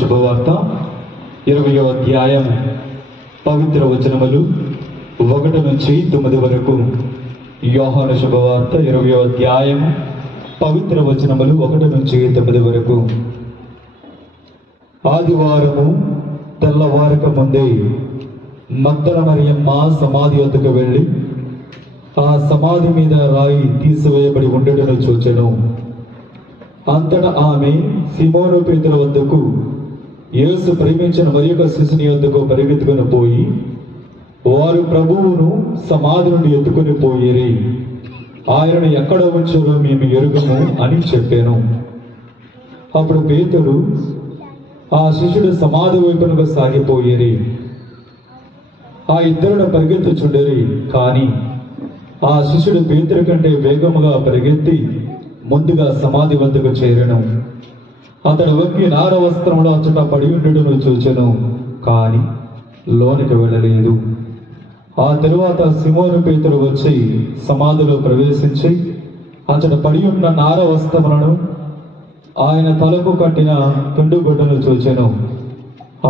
శుభవార్త 20వ అధ్యాయం పవిత్ర వచనములు 1 నుంచి 9 వరకు. యోహాను శుభవార్త 20వ అధ్యాయం పవిత్ర వచనములు 1 నుంచి 9 వరకు. ఆదివారము తెల్లవారక ముందే మగ్దల మరియమ్మ సమాధి వద్దకు వెళ్ళి ఆ సమాధి మీద రాయి తీసివేయబడి ఉండటను చూచెను. అంతటా ఆమె సిమోను పేతురు వద్దకు, యేసు ప్రేమించిన మరియొక శిశుని వద్దకు పరిగెత్తుకుని పోయి, వారు ప్రభువును సమాధి నుండి ఎత్తుకుని పోయిరి, ఆయనను ఎక్కడ ఉంచారో మేము ఎరుగము అని చెప్పాను. అప్పుడు పేతురు ఆ శిష్యుడు సమాధి వైపునకు సాగిపోయిరి. ఆ ఇద్దరును పరిగెత్తుచుండిరి. కానీ ఆ శిష్యుడు పేతురు కంటే వేగముగా పరిగెత్తి ముందుగా సమాధి వద్దకు చేరెను. అతడు వంగి నార వస్త్రములో అచ్చట పడి ఉండుటను చూచెను, కానీ లోనికి వెళ్ళలేదు. ఆ తరువాత సిమోను పేతురు వచ్చి సమాధిలో ప్రవేశించి అచ్చట పడి ఉన్న నార వస్త్రములను, ఆయన తలకు కట్టిన తుండుగుడ్డను చూచెను.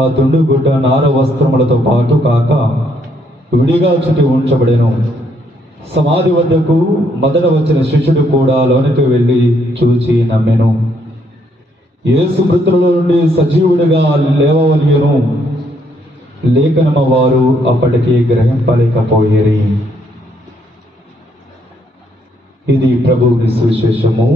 ఆ తుండుగుడ్డ నార వస్త్రములతో పాటు కాక విడిగా చుట్టి ఉంచబడెను. సమాధి వద్దకు మొదట వచ్చిన శిష్యుడు కూడా లోనికి వెళ్ళి చూచి నమ్మెను. యేసు మృతుల నుండి సజీవుడిగా లేవవలెను లేఖనము వారు అప్పటికి గ్రహింపలేకపోయిరి. ఇది ప్రభువుని సువిశేషము.